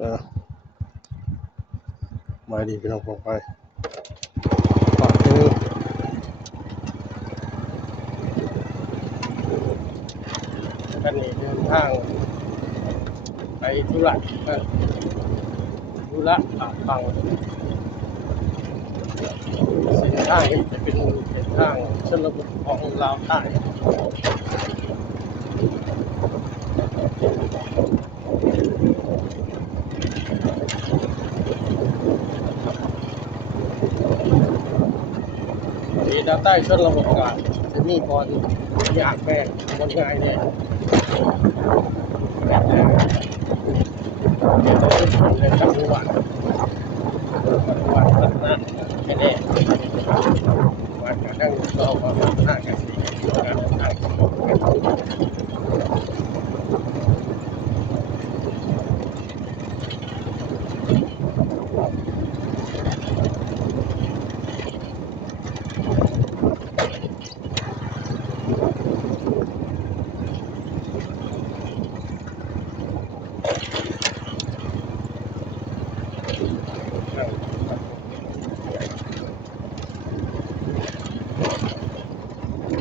มาดีพี่น้องผมไปฝากคือกันนี้เดินทางไปธุระธุระปากฟังเส้นทางนี้จะเป็นเส้นทางชนบทของลาวใต้ที่ลาวใต้ชนบทกันจะมีบอลยากแม่บอลง่ายเนี่ยเป็นจังหวัดพัฒนาแค่นี้วัดกระทั่งเราก็พัฒนากันสิการเดินทาง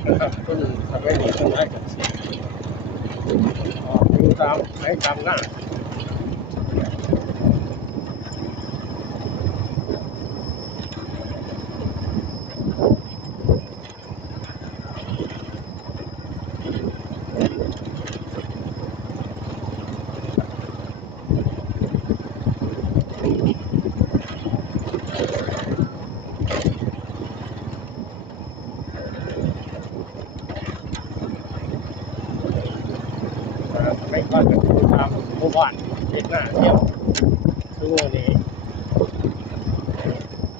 นะครับคนสมัยนี้คนได้กันสิอยู่ตามไหนตามหน้าไม่ก็จะอยู่ตามหมู่บ้านเด็กหน้าเที่ยวช่วงนี้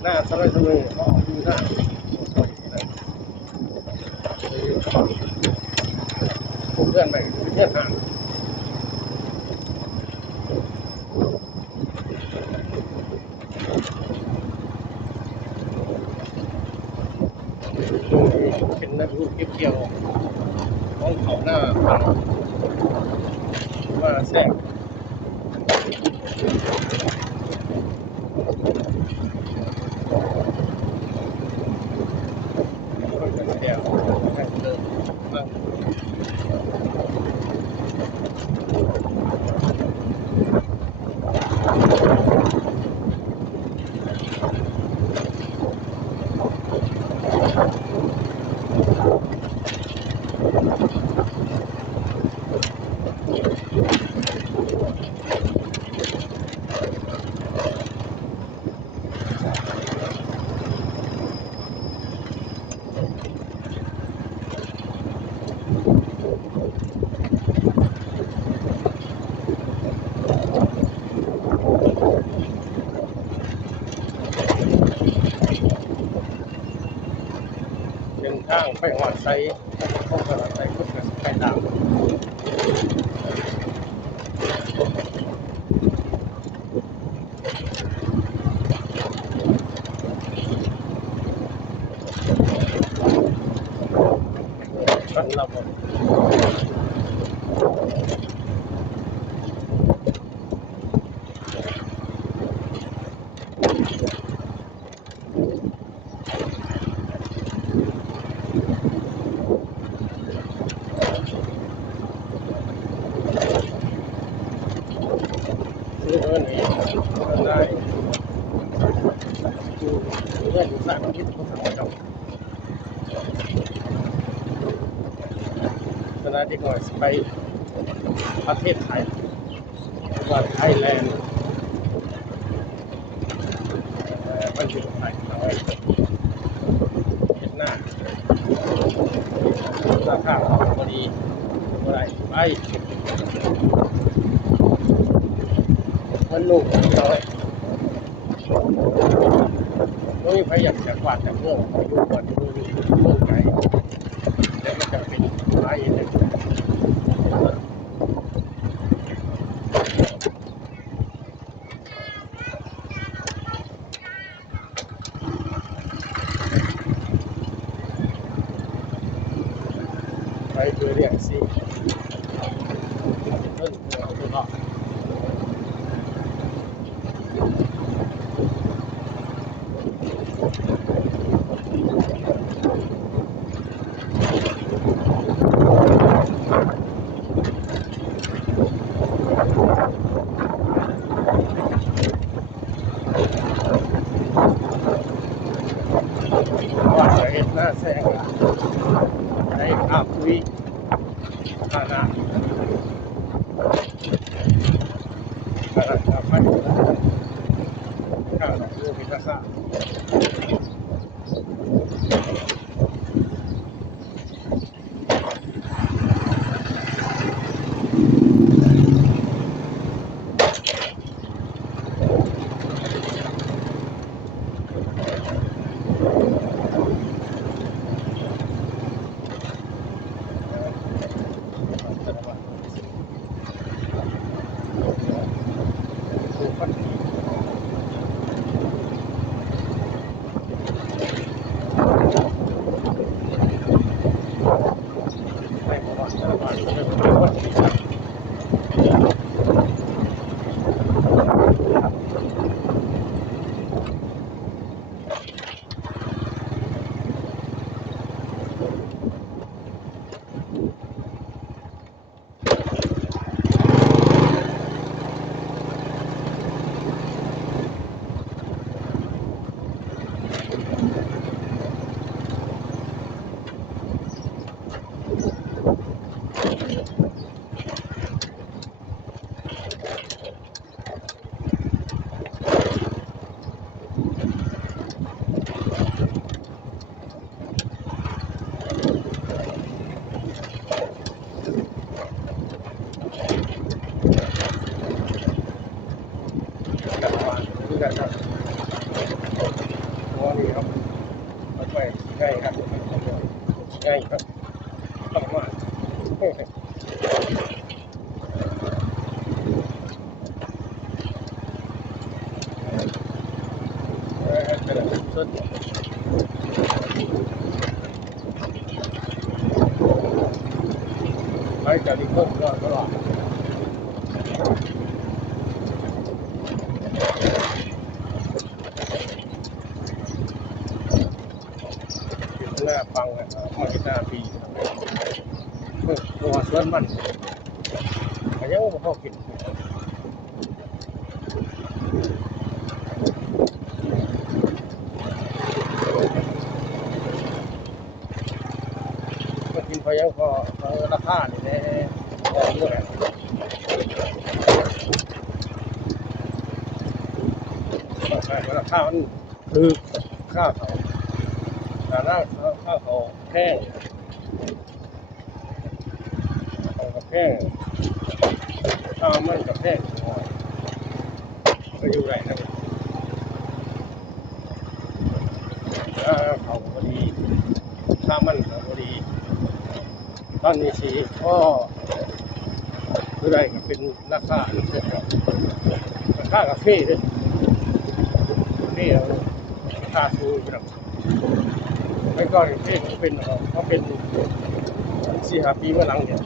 หน้าสมัยก็อยู่หน้าเพื่อนไปเที่ยวห่างเป็นนักพูดเกี่ยวของเขาหน้ามาแทรกคนกันเดียวให้เดินบ้างเป็นทางไปหอดไซพวกเราไซพุทธกับไซดาวชนบทนี่เออนี่ได้ดูเรื่องสร้างชีวิตของเราขณะที่ก่อนไปประเทศไทยว่าไทยแลนด์มันอยู่ไทยน้อยเห็นหน้าราคาพอดีอะไรไปมันลูกน้อยไม่มีใครอยากจะกวาดจากเมืองไปอยู่ก่อนเมืองไกลแล้วมันจะเป็นอะไรเนี่ยไปคือเรียกสิเพิ่นเอาตัว วิข้าหน้าข้าหน้าข้าพันข้าหน้าเรื่องพิทักษ์ง่ายครับง่ายครับต้องมาสุดไปจากที่ต้นก็ตลอดหน้าฟังมาที่หน้าปีตัวสวนมันยังไม่พอกินก็กินพอยังพอราคาเนี่ยแน่พอด้วยราคามันคือข้าวเขาแต่หน้าข้าวเขาแห้งกับแห้งข้าวมันกับแห้งก็อยู่ไหนนะเขาพอดีข้าวมันเขาพอดีตอนนี้สิก็คือได้ก็เป็นราคากาแฟด้วยนี่ราคาสูงครับไม่ก็กาแฟเป็นเขาเป็น4-5 ปีเมื่อหลังเนี่ย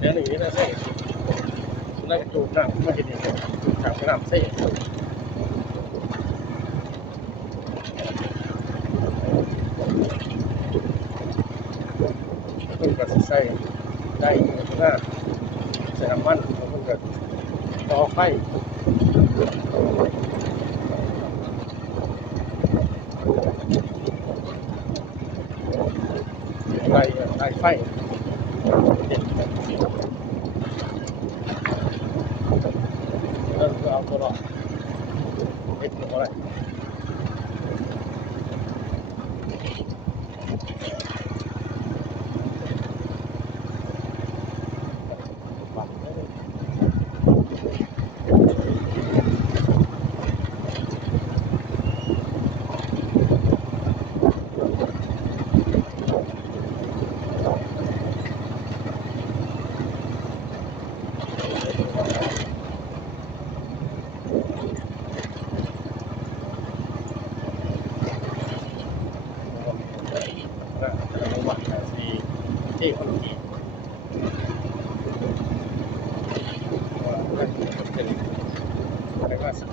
แล้วอย่างนี้นะเซ่น่าจะจูบน้ำไม่เห็นอย่างนี้จูบจากน้ำเซ่เพิ่งก็ใส่ได้หน้าใส่น้ำมันเพิ่งก็ต่อไฟไล่ไฟแล้วก็เอาตัวรอดเล็กตัวอะไร ที่คนที่เป็นอะไรก็สัก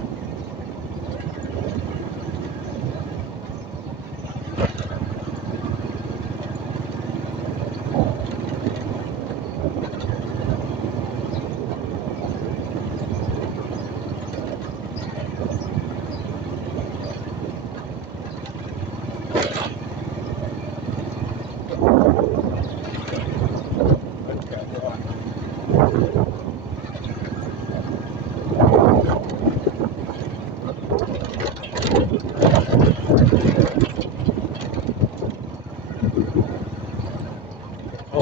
โอ้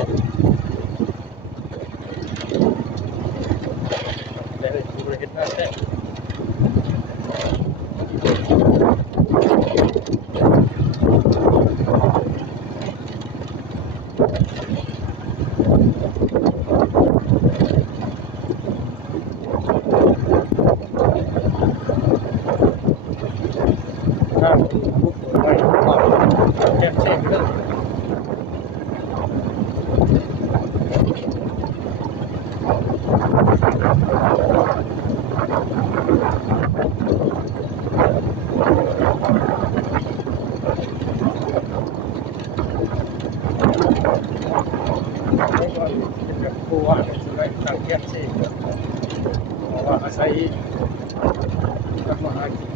ได้เลยคุณเห็นหน้าแท้ข้างบุกไม่ก็แค่เช็คเรื่องไม่ก็เป็นแบบผู้ว่าจะได้ตั้งแค่เช็คเพราะว่าอาศัยทำมาหากิน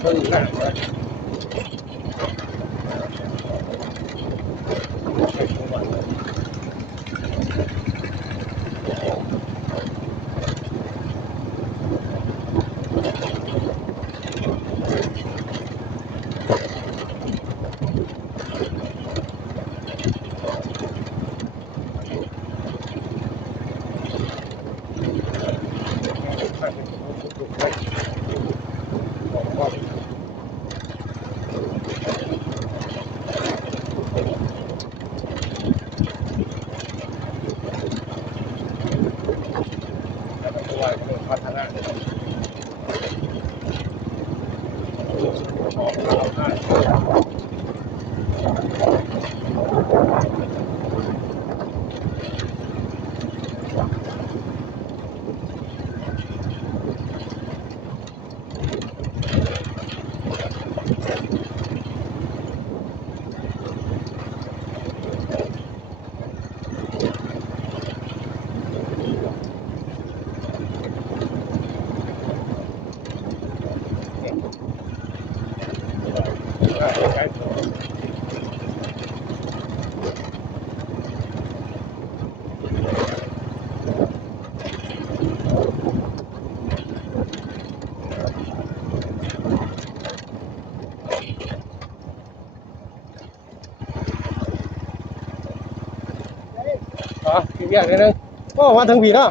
เพิ่งหน้าไปใช้ของวันถ้าเป็นผู้ถูกไว้บอกว่าจะเป็นผู้ว่าเรื่องพัฒนาของเราได้ใช้ตัวอีกอย่างนึงก็มาถึงผีแล้ว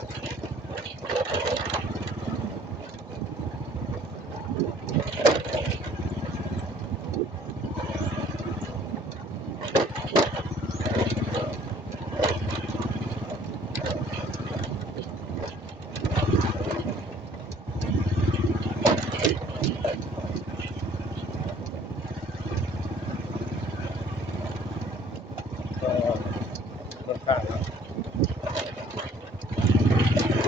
รถข้างแล้ว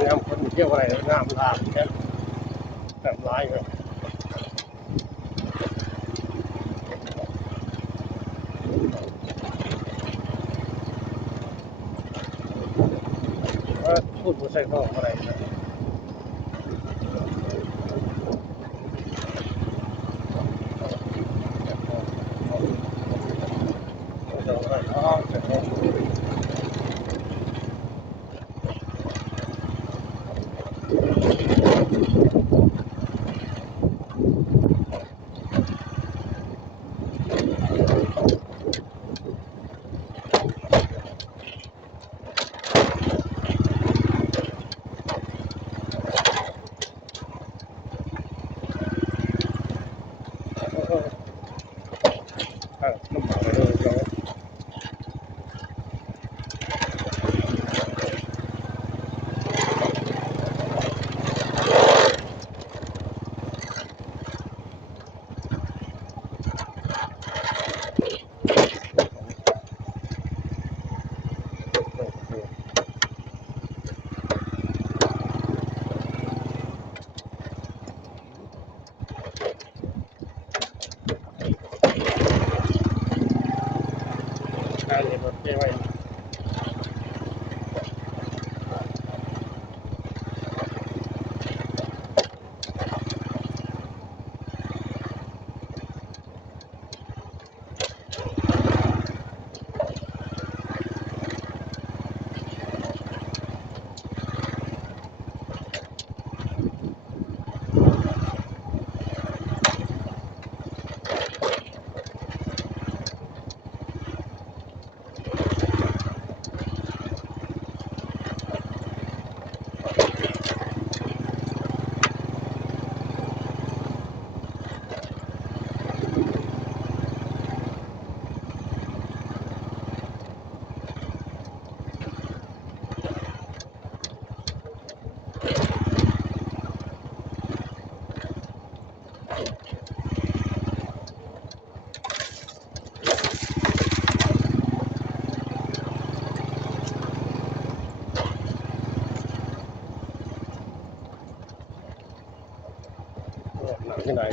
งามคนเที่ยวอะไรงามลามแค่แบบร้ายเลยว่าพูดภาษาเขาอะไรนะอ๋อเสร็จแล้วน้ำเปล่าเลยเดี๋ยว การเห็นรถเท่ไว้หนังที่ไหน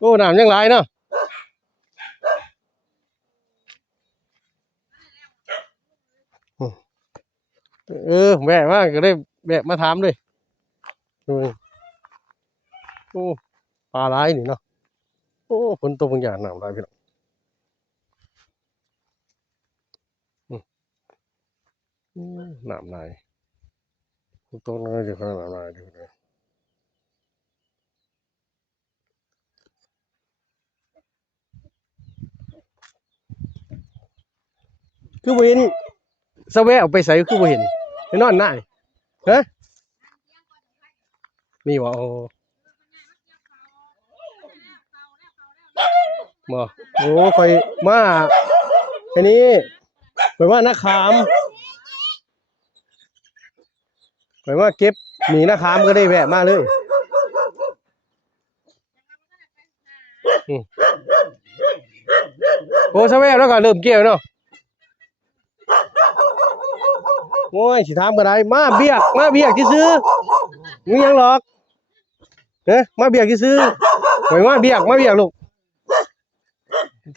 โอ้น้ำยังไหลเนาะแวะมาก็ได้แวะมาถามด้วยโอ้ปลาไหลนี่เนาะโอ้ฝนตกบางอย่างน้ำไหลพี่น้องน้ำไหลฝนตกเลยเดี๋ยวขนาดน้ำไหลเดี๋ยวคือบ่เห็นสะแวะออกไปใส่คือบ่เห็นไปนอนหน้านี่ฮะมีวะโอ้บ่โอ้คอยมาอันนี้คอยว่านาขามคอยว่าเก็บหนีนาขามก็ได้แวะมาเลยโอ้สะแวะแล้วก็เริ่มเกี่ยวเนาะโอ้ยสิถามก็ได้มาเบียกซื้อมีหยังหรอกเด้มาเบียกซื้อคอยมาเบียกลูก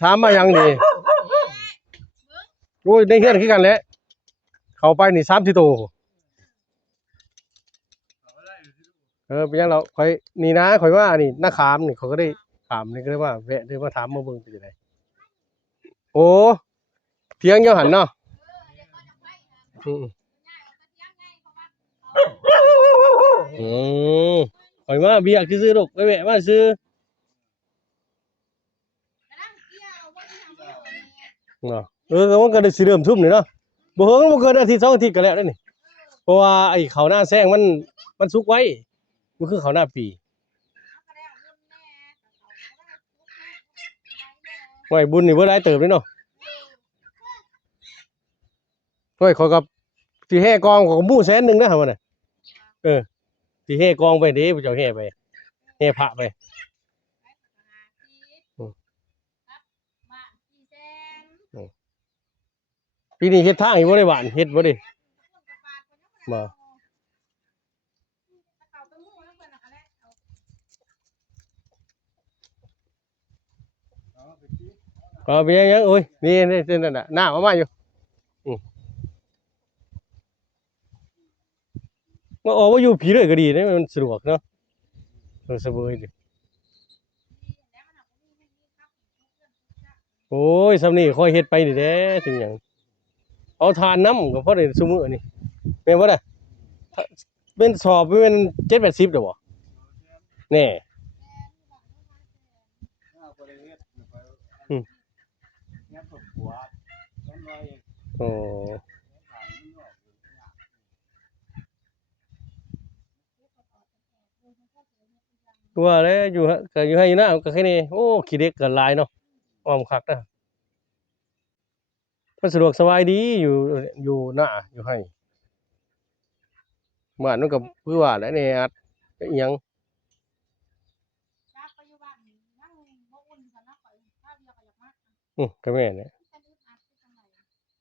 ถามมายังดีโอ้ยได้เฮือนคือกันแหละเข้าไปนี่3-4 โตเป็นยังเราข่อยนี่นะข่อยว่านี่นาขามนี่เขาก็ได้ถามนี่ก็ได้ว่าแวะได้มาถามมาเบิ่งเป็นจังได๋โอ้เถียงอยู่หั่นเนาะอืมข่อยมาเบียกซื่อๆลูกไปแวะมาซื้อเนาะก็มันก็ได้สิเริ่มทุ่มนี่เนาะบ่เฮิงบ่เกินอาทิตย์2 อาทิตย์ก็แล้วเด้อนี่เพราะว่าไอ้ข้าวหน้าแซงมันสุกไว้บ่คือข้าวหน้าปีไว้บุญนี่บ่หลายเติบเลยเนาะโอ้ยข้อยก็สิแห่กองข้อยก็หมู่100,000นะหั่นว่าน่ะสิแห่กองไปเด้ผู้เจ้าแห่ไปแห่พระไปปีนี้เฮ็ดทางอีกบ่ได้หวานเฮ็ดบ่ได้บ่เป็นยังโอ้ยนี่นั่นน่ะน้าเอามาอยู่มาออกมาอยู่ผีเลยก็ดีนะมันสะดวกเนาะสบายดิโอ้ยสำนี้ค่อยเฮ็ดไปนี่แหละถึงหยังเอาทานน้ำก็พอได้ซุมื้อนี่แม่นบ่ล่ะเป็นสอบเป็น7-80ดอกบ่แน่โอ้ ตัวเลยอยู่ฮะก็อยู่ให้อยู่นะก็แค่นี้โอ้ขี้เด็กก็หลายเนาะอ้อมคักนะมันสะดวกสบายดีอยู่หน้าอยู่ให้บ้านมันก็คือว่าแหล้วเนี่ยอัดอิหยังก็แม่นแหละ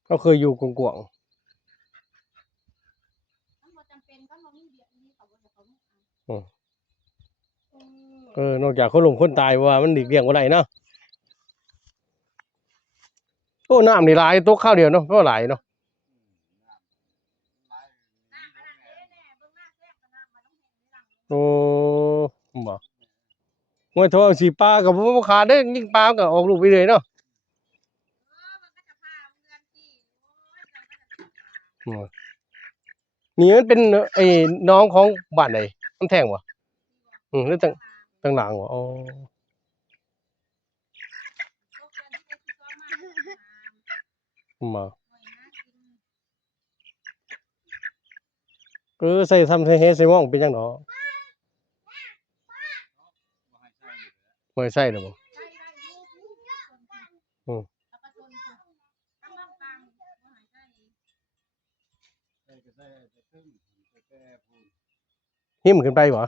เขาเคยอยู่กวางๆนอกจากคนหลงคนตายว่ามันหลีกเลี่ยงบ่ได้เนาะโอ้น้ำนี่หลายตกข้าวเดียวเนาะก็หลายเนาะโอ้บ่มวยโทสิปลาก็บ่ขาดเด้ยิงปลาก็ออกลูกไปเลยเนาะอืมนี่มันเป็นไอ้น้องของบ้านใดมันแท่งบ่หรือตั้งหลังบ่อ๋อมาใส่ซ้ำใส่เฮ็ดใส่หม้องเป็นจังดอกบ่ให้ใส่ดอกบ่อืมหิ้มขึ้นไปบ่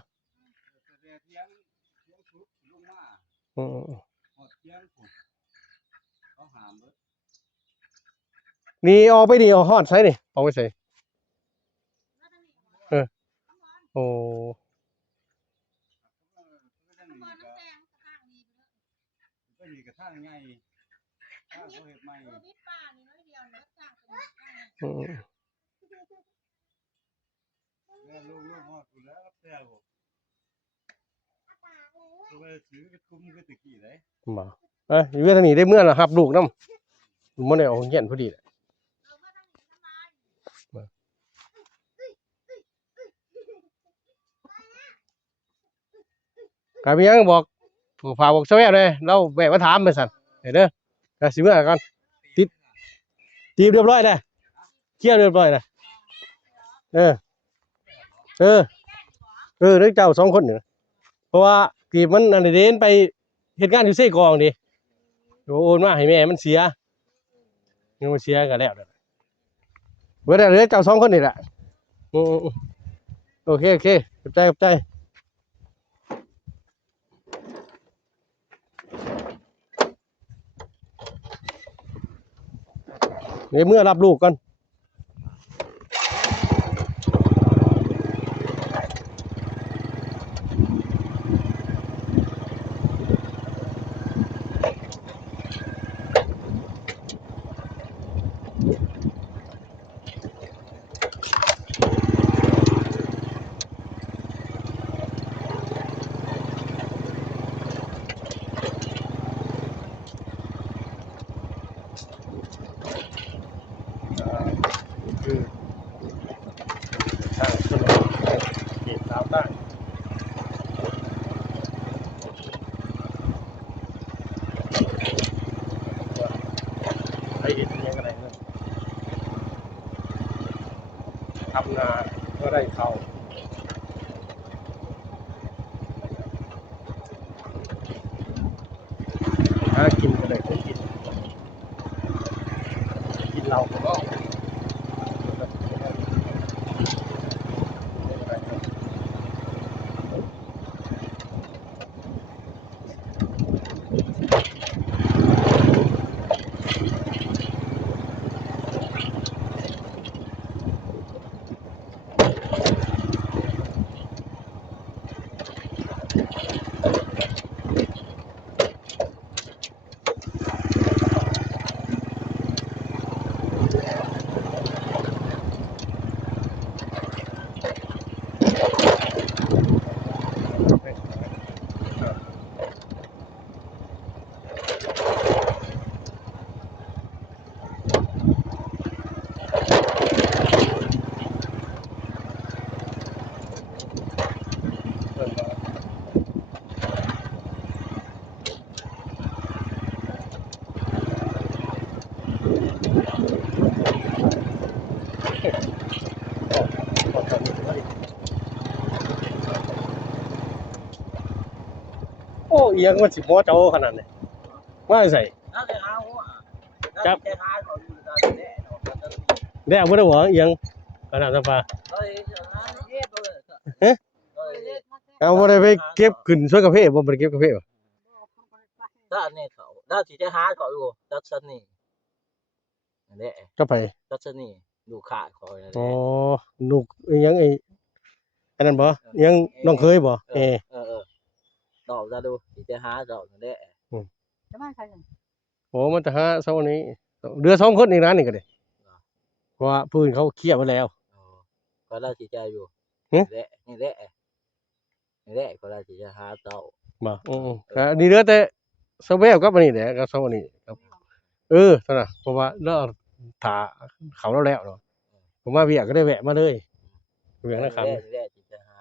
อือนี่ออกไปนี่เอาฮอดไสนี่ออกไปไสโอ้อือบ่อยู่ทางนี้ได้เมื่อล่ะรับลูกนำบ่ได้ออกโรงเรียนพอดีก็มีหยังบอกฝากบอกเซาแว่เลยเราแวะมาถามไปซั่นเด้อก็สิเมื่อก่อนติดตีบเรียบร้อยแล้วเคลียร์เรียบร้อยแล้วเออเออเรื่องเจ้า2คนนี่เพราะว่ากีบมันอันนี้เด่นไปเฮ็ดงานอยู่ไสกองดิโอนมาให้แม่มันเสียเงินมันเสียก็แล้วเด้อเบิดแล้วเหลือเจ้า2คนนี่แหละอือโอเคขอบใจเดี๋ยวเมื่อรับลูกก่อนคือทางถนนเขตลาวใต้ไปเฮ็ดอิหยังก็ได้เงินทำนาก็ได้เข้าหากินก็ได้ของกินเหล้าก็บ่ โอ้เอียงมันสิบ่เจ้าขนาดนี้มาใส่จับได้บ่ได้บ่เอียงขนาดนั้นป่ะฮะเอาบ่ได้ไปเก็บขึ้นช่วยกาแฟบ่ได้เก็บกาแฟบ่ đó anh này cậu đó chỉ cái há cậu luôn đất sân này nè ก็ไป đất sân này đủ khả khỏi อ๋อลูกอีหยังไอ้อันนั้นบ่อีหยังน้องเคยบ่đổ ra đâu chỉ cái há rồi nè โอ้มันจะหาเช้านี้เรือ2คนอีกนะนี่ก็ได้เพราะว่าปืนเขาเคลียร์ไว้แล้ว còn đây chỉ chơi vô Hả? nè còn đây chỉ cái há tàu บ่ก็นี่เหลือแต่เซาแววกับอันนี้แหละกับเซาอันนี้ครับเท่านั้นเพราะว่าเราถ้าเขาเราแล้วเนาะผมมาเวียก็ได้แวะมาเลยเวียงนะครับ nè chỉ cái há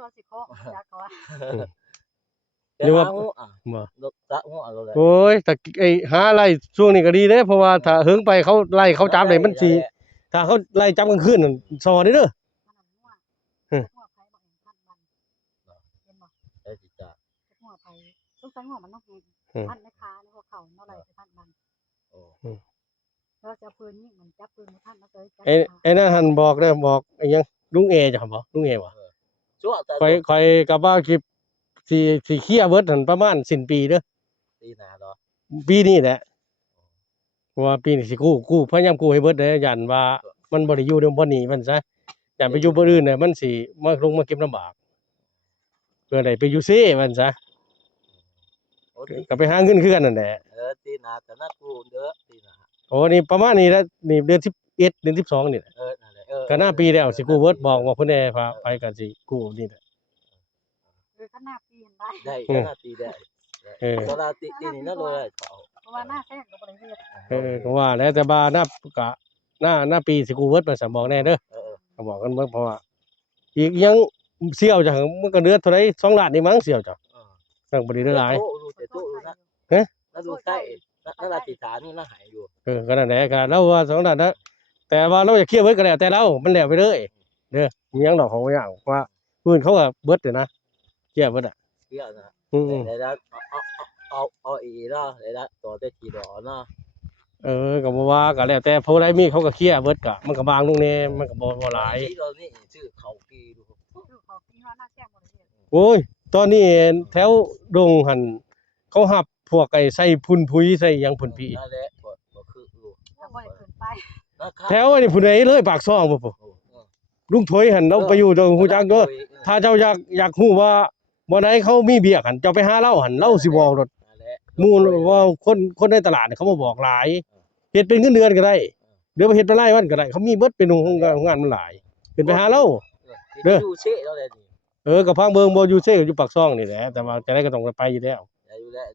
เราสิโคจักว่า cái há hú à บ่ đốt đã hú à rồi โอ้ยแต่ไอ้หาไล่ช่วงนี้ก็ดีเด้เพราะว่าถ้าเฮิงไปเขาไล่เขาจับได้มันสิถ้าเขาไล่จับกลางคืนนั่นซอเด้อ đấy chỉ chả หัวไปต้องใช้หัวมันต้องพันในขาในหัวเข่าเท่าไหร่พันมันเราจะปืนนี่เหมือนจับปืนในพันมาเลย ไอ้นั่นหันบอกเด้อบอกไอ้หยังลุงเอจ้ะบ่ลุงเอบ่ chúa ค่อยกับว่าคลิปสิเคลียร์เบิดหั่นประมาณสิ้นปีเด้อ đi nào đó ปีนี้แหละเพราะว่าปีนี้สิกู้พยายามกู้ให้เบิดเด้อย่านว่ามันบ่ได้อยู่ในบ่อนนี้มันซะย่านไปอยู่บ่อื่นน่ะมันสิมาลงมาเก็บลำบากเพื่อได้ไปอยู่ซิมันซะ ก็ไปหาเงินคือกันนั่นแหละ đi nào cho nó cu nữa đi nào โอ้นี่ประมาณนี้แล้วนี่เดือน11เดือน12นี่แหละ ก็หน้าปีแล้วสิกู้เบิดบอกเพิ่นแน่พาไปก็สิกู้นี่แหละ คือข้างหน้าปีนได้ đây cái là tí đây เออ cho là tí này nó rồi đấy cậu เพราะว่าหน้าแท่งกับบริเวณ ก็ว่าแล้วแต่บาหน้าปีสิกู้เบิดมันสบอกแน่เด้อก็บอกกันเบิ่งเพราะว่าอีกยังเสี่ยวจังมันก็เดือนเท่าไหร่2ล้านนี่มั้งเสี่ยวจ้ะตั้งบ่ได้เด้อหลาย nó đủ tay nó là chỉ thả nhưng nó hại vô ก็นั่นแหละก็เราว่า2ล้านนะแต่ว่าเราอยากเคลียร์เบิดก็แล้วแต่เรามันแล้วไปเลยเด้อมีหยังดอกของอย่างว่าปืนเขาก็เบิดเด้อนะเคลียร์เบิดอ่ะ biết rồi Ừ. để đó ý đó để đó tổ cái chỉ đỏ nó ก็บ่ว่าก็แล้วแต่ผู้ใดมีเขาก็เคลียร์เบิดก็มันก็บางลงแน่มันก็บ่หลาย chỉ rồi nè chứ khẩu kỳ đủ คือเขาคิดว่าหน้าแท่งบริเวณ โอ้ยตอนนี้แถวดงหั่นเขาหับพวกไอ้ใส่พุ่นพุยใส่หยังพุ่นพี่ nó đấy bỏ khử đủ ถ้าบ่อยเกินไป nó แถวอันนี้พุ่นไหนเลยปากซ่องพุ่นลุงถอยหั่นเราไปอยู่ตรงฮู้จักเด้อถ้าเจ้าอยากฮู้ว่าบ่ไหนเขามีเบียกหั่นเจ้าไปหาเราหั่นเราสิบอกรถหมู่ว่าคนในตลาดเขามาบอกหลายเฮ็ดเป็นเงินเดือนก็ได้เดี๋ยวไปเฮ็ดเป็นรายวันก็ได้เขามีเบิดเป็นโรงงานมันหลายขึ้นไปหาเรา đưa du xệ đó là gì ก็พังเบิงบ่อยู่เซ่อยู่ปากซ่องนี่แหละแต่ว่าจะได้ก็ต้องไปอยู่แล้ว là du đấy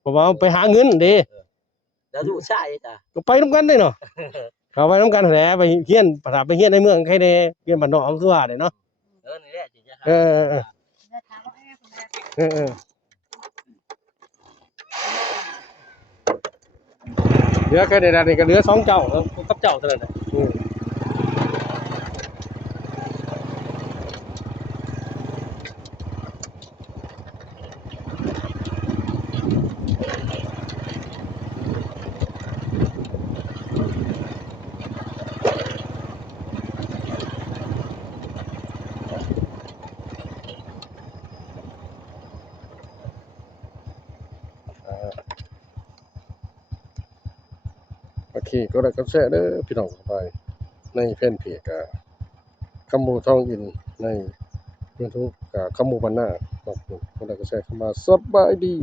เพราะว่าไปหาเงินเด้ là du sai vậy ta ก็ไปนํกันได้เนาะเขาไปนํกันแหละไปเฮียนภาษาไปเฮียนในเมืองใครแน่เฮียนบ้านนอกคือว่าได้เนาะ này đấy chỉ cho เออ เดินทางว่าคุณแม่ เหลือแค่ใดๆนี่ก็เหลือ2เจ้ากับเจ้าเท่านั้นน่ะโอเคก็ได้กับแซ่เด้อพี่น้องไปในแฟนเพจก็คำหมู่ท้องอินใน YouTube ก็คำหมู่บ้านนาขอบคุณก็ได้กับแซ่เข้ามาสบายดี